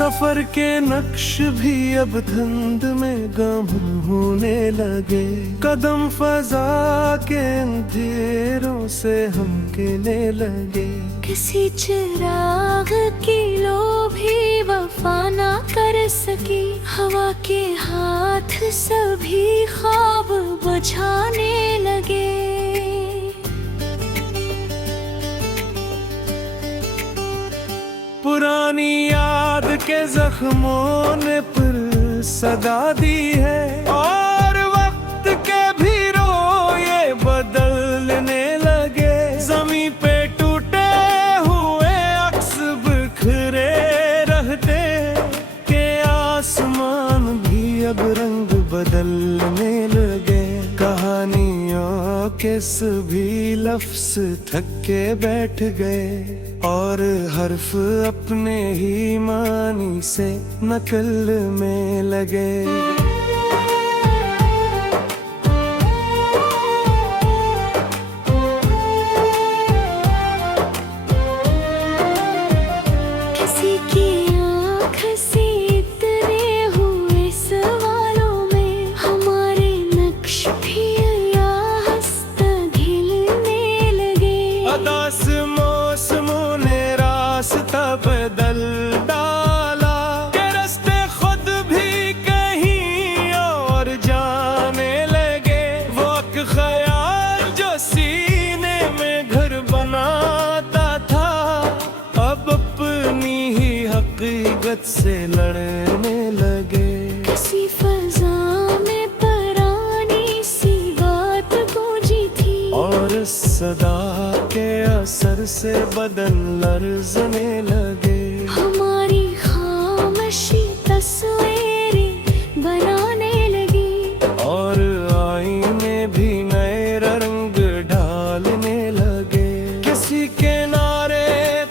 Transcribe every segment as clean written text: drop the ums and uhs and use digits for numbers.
सफर के नक्श भी अब धुंध में गम होने लगे। कदम फजा के अंधेरों से हम गिरने लगे। किसी चिराग की लो भी वफा ना कर सकी। हवा के हाथ सभी ख्वाब बुझाने लगे। पुरानी याद के जख्मों ने फिर सदा दी है, और वक्त के भी रोए बदलने लगे। जमीन पे टूटे हुए अक्स बिखरे रहते के आसमान भी अब रंग बदलने लगे। कहानियों के सभी लफ्ज थक के बैठ गए, और हर्फ अपने ही मानी से नकल में लगे। किसी की आँख से इतने हुए सवालों में हमारे नक्श भी या हंसता घिलने लगे। अदास मौसमों ने रास्ता बदल डाला, के रास्ते खुद भी कहीं और जाने लगे। वो एक ख्याल जो सीने में घर बनाता था, अब अपनी ही हकीकत से लड़ने लगे। किसी फजा में पुरानी सी बात गूंजी थी, और सदा के असर से बदन लरजने लगे। हमारी खामोशी तस्वीरें बनाने लगी, और आईने भी नए रंग ढालने लगे। किसी के नारे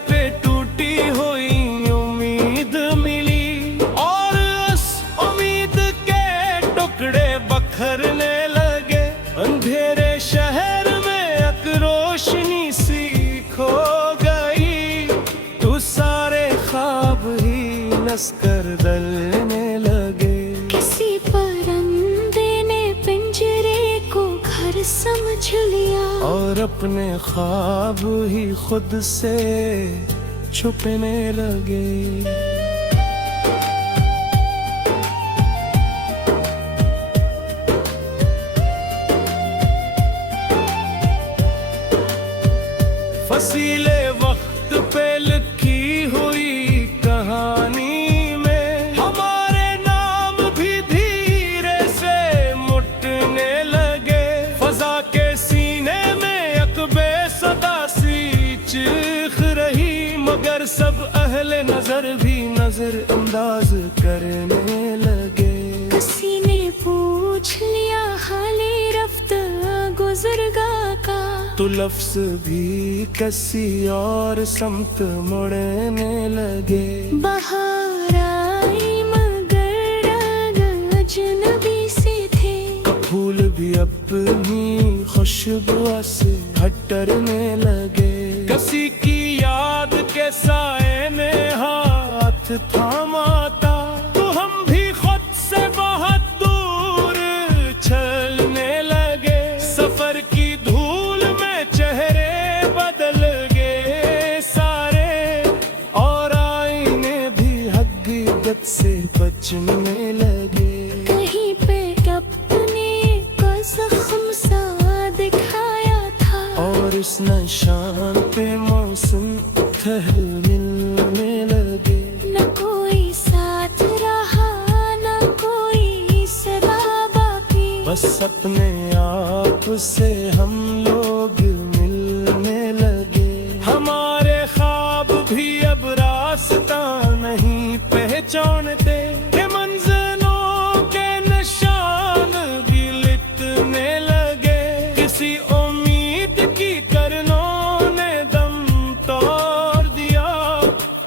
पे टूटी हुई उम्मीद मिली, और उस उम्मीद के टुकड़े बखरने लगे। अंधेरे शहर में एक रोशनी सी खो गई, तू सारे ख्वाब ही नस कर दलने लगे। किसी परिंदे ने पिंजरे को घर समझ लिया, और अपने ख्वाब ही खुद से छुपने लगे। फसीले वक्त पे लिखी हुई कहानी में हमारे नाम भी धीरे से मुटने लगे। फजा के सीने में एक बेसदा सी चीख रही, मगर सब अहले नजर भी नजर अंदाज करने लगे। किसी ने पूछ लिया हाले रफ्ता गुज़रगा का, तो लफ्ज भी किसी और समत मुड़ने लगे। बाहर आई मगर रंग अजनबी से थे, फूल भी अपनी खुशबू से हटने लगे। किसी की याद के साए ने हाथ थामा था, तो हम भी खुद से बहुत दूर चलने लगे। सफर की धूल में चेहरे बदल गए सारे, और आईने भी हकीकत से बचने लगे। कहीं पे अपने को जख्म सा दिखाया था, और इस निशान पे मौसम मिलने लगे। न कोई साथ रहा न कोई सदा बाकी, बस अपने आप से हम लोग मिलने लगे। हमारे ख्वाब भी अब रास्ता नहीं पहचानते, के मंजिलों के निशान भी लिखने लगे। किसी उम्मीद की करनों ने दम तोड़ दिया,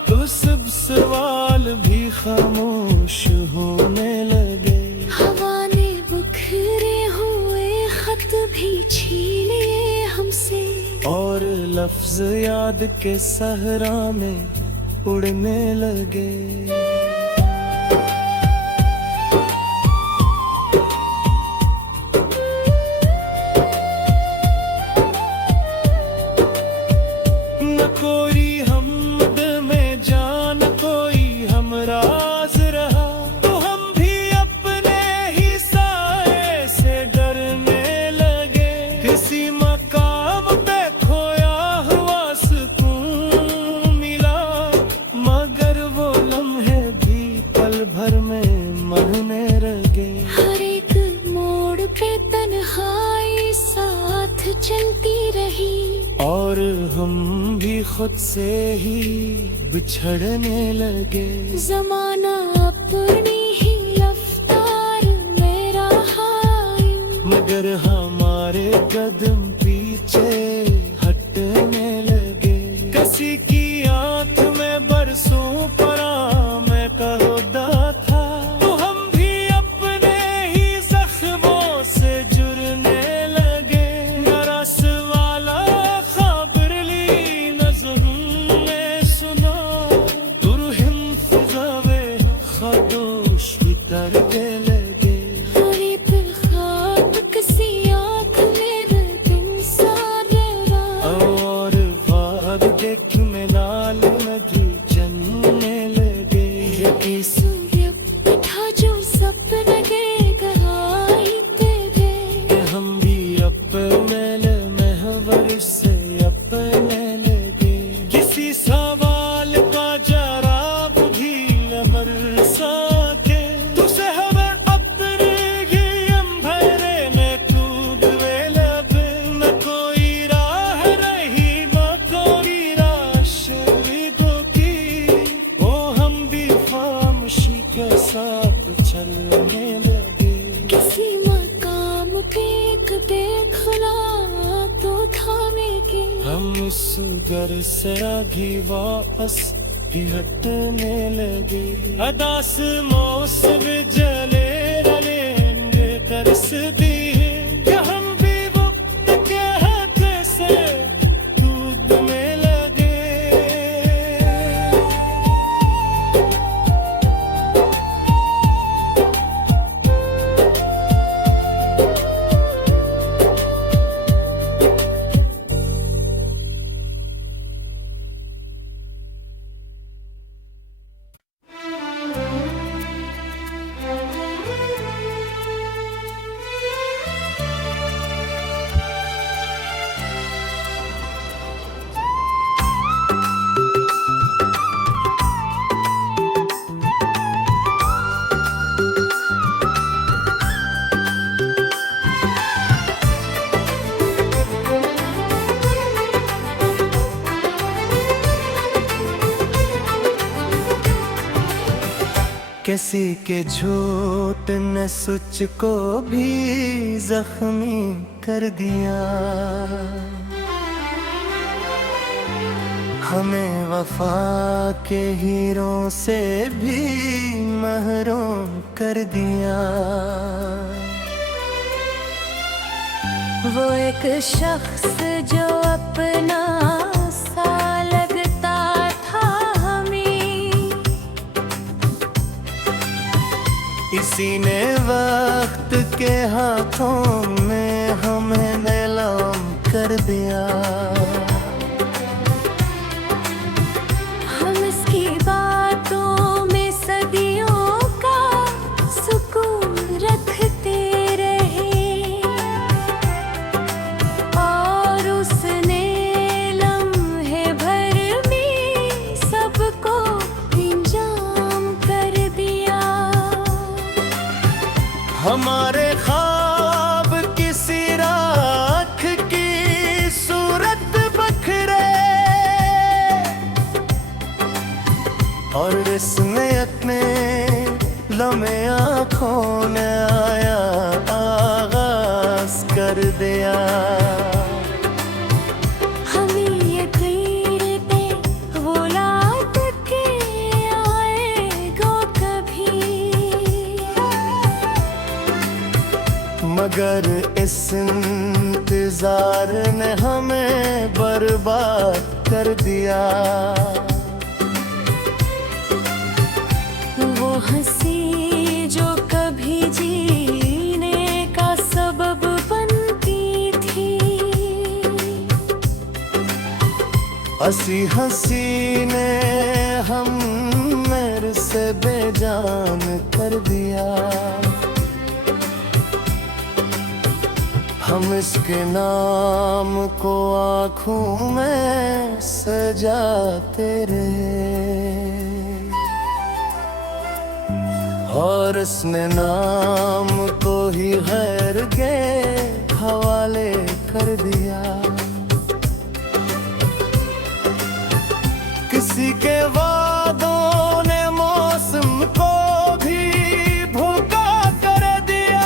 तो सब सवाल भी खामोश होने लगे। हवा ने बिखरे हुए खत भी छीने हमसे, और लफ्ज याद के सहरा में उड़ने लगे। मरने लगे। हर एक मोड़ पे तन्हाई साथ चलती रही, और हम भी खुद से ही बिछड़ने लगे। जमाना अपनी ही रफ्तार में रहा, मगर हमारे कदम पीछे हटने लगे। किसी की आंख में बरसों परा मैं कहोदा था, तो हम भी अपने ही जख्मों से जुड़ने लगे। नरस वाला खबरली नज़रों में सुना, दुरहिम फिज़ावे खामोश बितर के लगे। हरी पे खाब किसी आँख में दिन सा डरा, और भाग देख में लाल नदी जलने लगे। ये सूर्य बैठा जो सपने के गहराई तेरे, कि हम भी अपने महवर से अपने लगे। किसी सवाल का जवाब भी न मिल सके, तुझसे हमें अपने ही अंधेरे में कूद लगे। न कोई राह रही न कोई राशें की, ओ हम भी खामोशी के साथ चलने लगे। किसी मकाम पे एक देखला तो थाने के, हम उस घर से आगे वापस भी हटने लगे। अदास मौसम जले रलेंगे तरसती है, कि हम भी वक्त के हाथ से टूटने लगे। किसी के झूठ ने सुच को भी जख्मी कर दिया, हमें वफा के हीरों से भी महरूम कर दिया। वो एक शख्स जो अपना सा लगता था हमें, इसी ने वक्त के हाथों में हमें नीलाम कर दिया। हम इसकी बातों में सदियों का सुकून रखते रहे, और उसने लम्हे भर में सबको इंजाम कर दिया। हमारे ख्वाब किसी राख की सूरत बखरे, और इसने अपने लम्हे आँखों ने आया आगाज कर दिया। हमें यकीन थे वो लौट के आएगा कभी, मगर इस इंतजार ने हमें बर्बाद कर दिया। वो हंसी जो कभी जीने का सबब बनती थी, हंसी हंसी ने हम मेरे से बेजान कर दिया। हम इसके नाम को आँखों में सजाते रहे, और इसने नाम को ही गैर के हवाले कर दिया। किसी के वादों ने मौसम को भी भूखा कर दिया।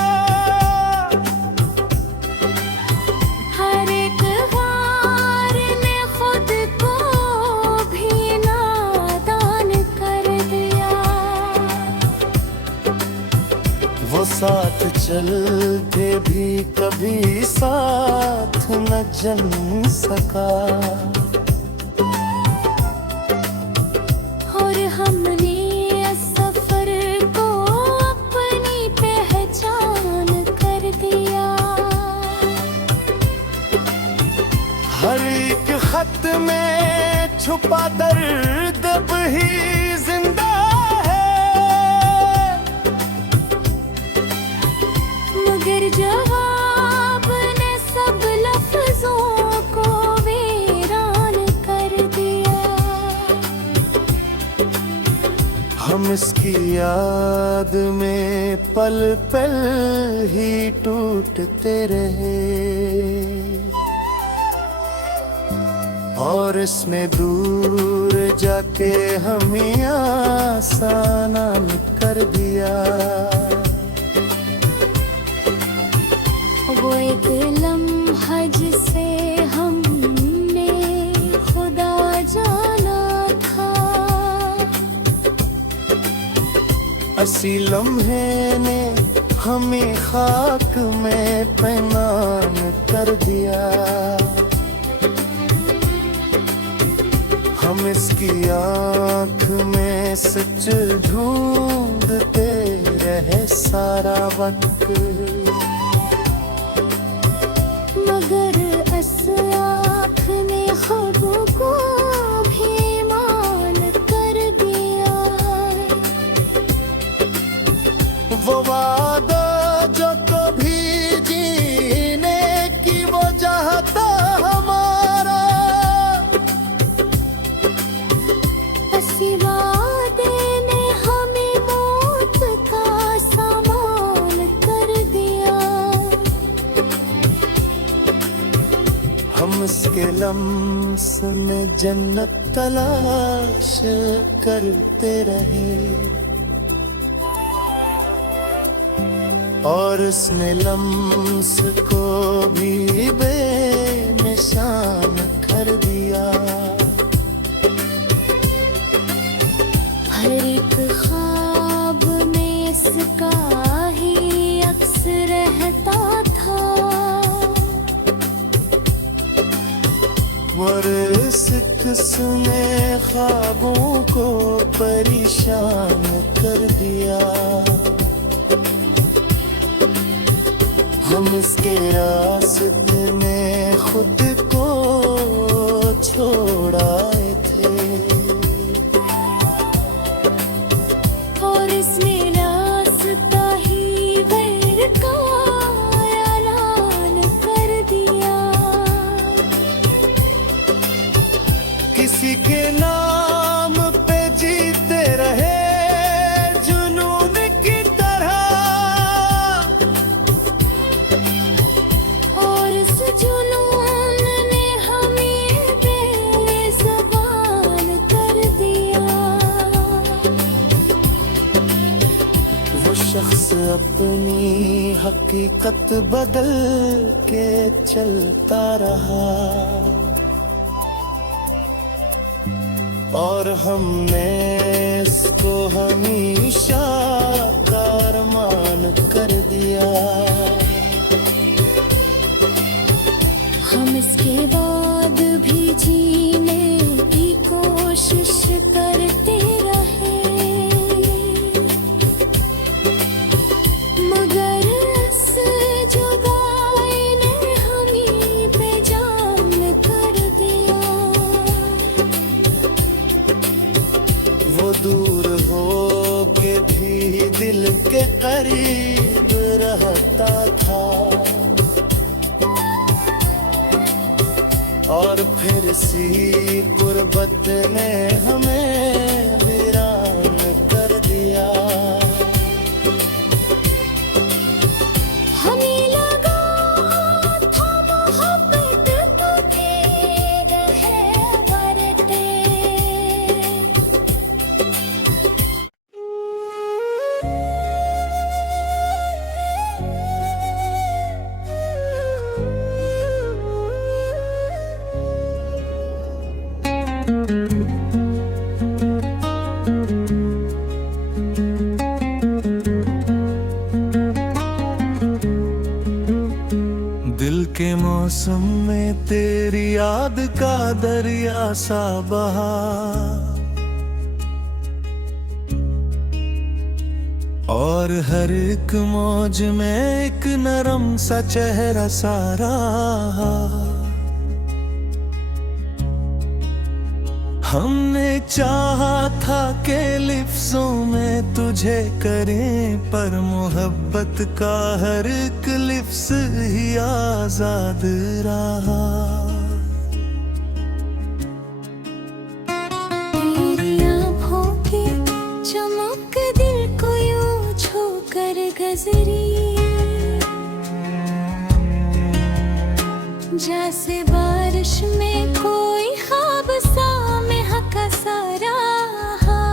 हर एक हार ने खुद को भी नादान कर दिया। वो साथ चलते भी कभी साथ न चल सका। और हमने इस सफर को अपनी पहचान कर दिया। हर एक खत में छुपा दर्द भी जिंदा है। मगर जवाब ने सब लफ्जों को वीरान कर दिया। हम इसकी याद में पल पल ही टूटते रहे। और इसने दूर जाके हमें आसाना कर दिया। वो एक लम्हा जिसे हमने खुदा जाना था। असी लम्हे ने हमें खाक में पैमान कर दिया। हम इसकी आँख में सच ढूंढते रहे सारा वक्त। मगर इस आँख ने खुद को भी मान कर दिया। वो वादा जो कभी जीने की वो चाहता हमारा। इसी वादे ने हमें मौत का सामान कर दिया। हम इसके लम्स में जन्नत तलाश करते रहे। और उसने लम्स को भी बेनिशान कर दिया। हर एक ख्वाब में इसका ही अक्स रहता था। और इस किस्ने ख्वाबों को परेशान कर दिया। हम इसके रास्ते में खुद को छोड़ाए थे। और इसने रास्ता ही वैर का ऐलान कर दिया। किसी के नाम पे जीते रहे जुनून की तरह। और इस जुनून ने हमें बेज़बान कर दिया। वो शख्स अपनी हकीकत बदल के चलता रहा। और हमने इसको हमेशा कारमान कर दिया। हम इसके बाद भी जीने की कोशिश करते रहे। मगर इस जुदाई ने हमें बेजान कर दिया। वो दूर हो के भी दिल के करीब रहता था। और फिर सी गुर्बत ने हमें वीरान कर दिया। मौसम में तेरी याद का दरिया सा बहा, और हर एक मौज में एक नरम सा चेहरा सा रहा। हमने चाहा था कि लिफ्ज़ों में तुझे करें, पर मोहब्बत का हर एक लिफ्ज़ ही आजाद रहा। तेरी आँखों की चमक दिल को यूं छू कर गुजरी, जैसे बारिश में कोई ख्वाब सा महका सा रहा।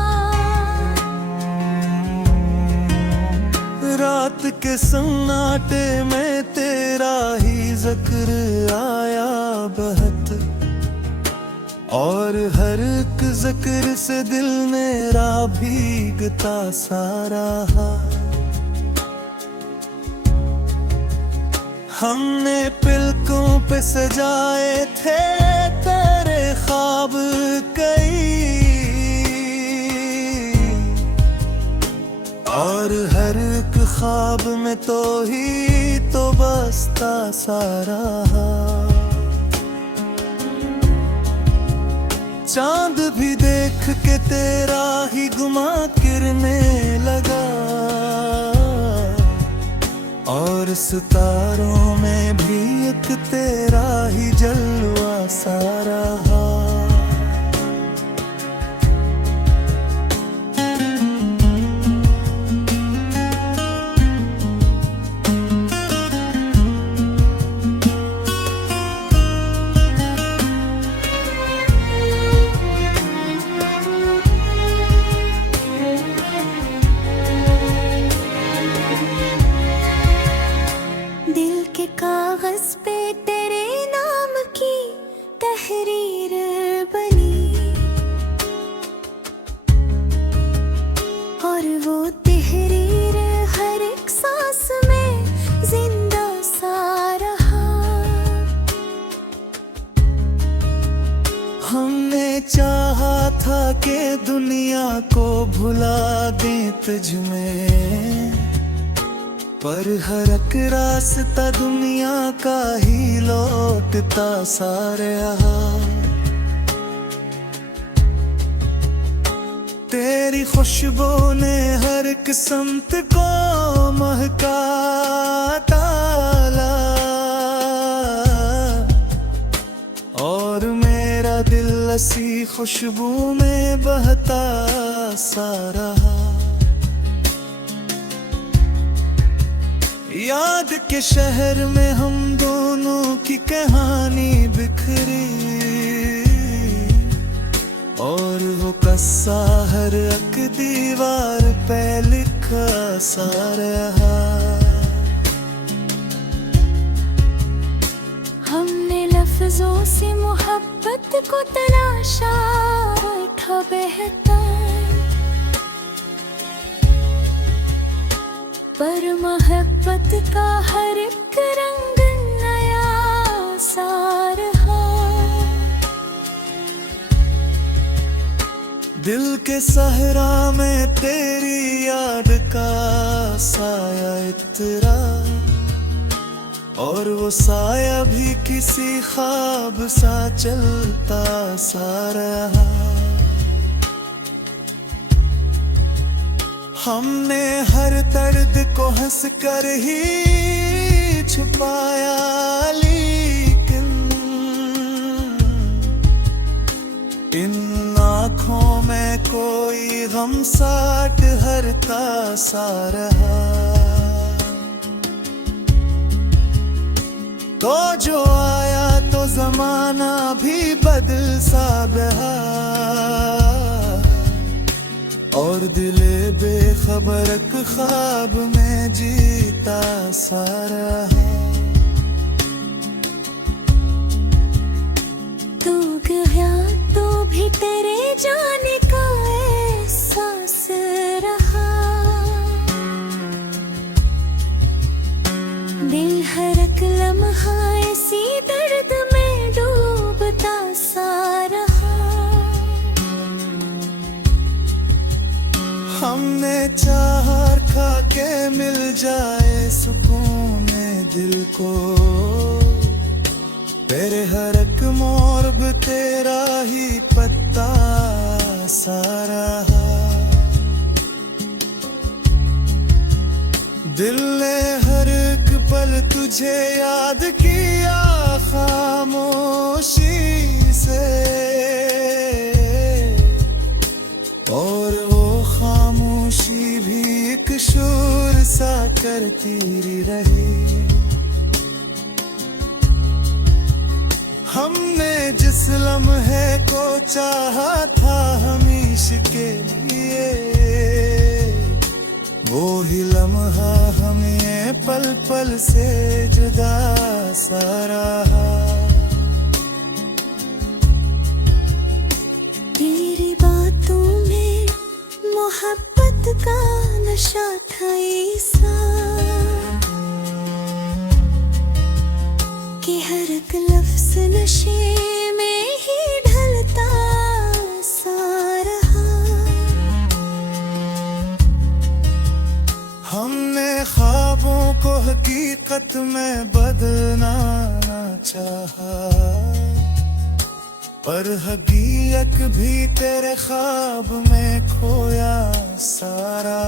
रात के सन्नाटे में तेरा ही जिक्र आया बहत, और हर एक जिक्र से दिल मेरा भीगता सा रहा। हमने पिलकों पे सजाए थे तेरे ख्वाब कई, और हर एक ख्वाब में तो ही तो बसता सा रहा। चांद भी देख के तेरा ही गुमा गिरने लगा, और सितारों में भी एक तेरा ही जलवा सा रहा। कागज पे तेरे नाम की तहरीर बनी, और वो तहरीर हर एक सांस में जिंदा सा रहा। हमने चाहा था कि दुनिया को भुला दें तुझ में, पर हर एक रास्ता दुनिया का ही लौटता सा रहा। तेरी खुशबू ने हर एक समत को महका डाला, और मेरा दिल ऐसी खुशबू में बहता सा रहा। याद के शहर में हम दोनों की कहानी बिखरी, और वो कस्सा हर एक दीवार पे लिखा सा रहा। हमने लफ्जों से मोहब्बत को तलाशा था बेहतर, पर मोहब्बत का हर एक रंग नया सा रहा। दिल के सहरा में तेरी याद का साया इतरा, और वो साया भी किसी ख्वाब सा चलता सा रहा। हमने हर दर्द को हंस कर ही छुपाया, लेकिन इन आँखों में कोई गम साट हरता सा रहा। तो जो आया तो जमाना भी बदल सा बहा, और दिले बेखबर ख्वाब में जीता सा रहा। तू गया तो भी तेरे जाने का एहसास रहा। दिल हर एक लम्हा ऐसी खा के मिल जाए सुकून दिल को, तेरे हर एक मोर भी तेरा ही पत्ता सारा। दिल ने हर एक पल तुझे याद किया खामोशी से, और वो खामोशी भी एक शोर सा करती रही। हमने जिस लम्हे को चाहा था हमेशा के लिए, वो ही लम्हा हमें पल पल से जुदा सा रहा। तेरी बातों में मोहब्बत का नशा था ऐसा कि हर एक लफ्ज नशे में ही ढलता सा रहा। हमने ख्वाबों को हकीकत में बदलना ना चाहा, पर हकीकत भी तेरे ख्वाब में खोया सारा।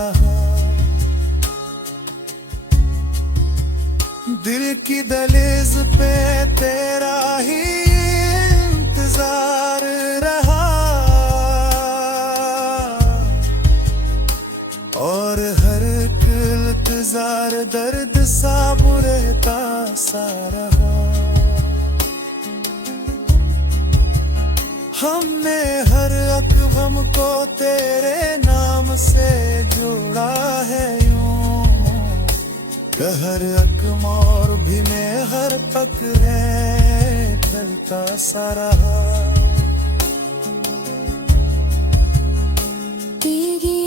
दिल की दहलीज पे तेरा ही इंतजार रहा, और हर एक इंतजार दर्द सा बुरहता सा रहा। हमने हर एक गम को तेरे नाम से जोड़ा है यूं, हर एक मोर भी में हर पक है ढलता सा रहा। भीगी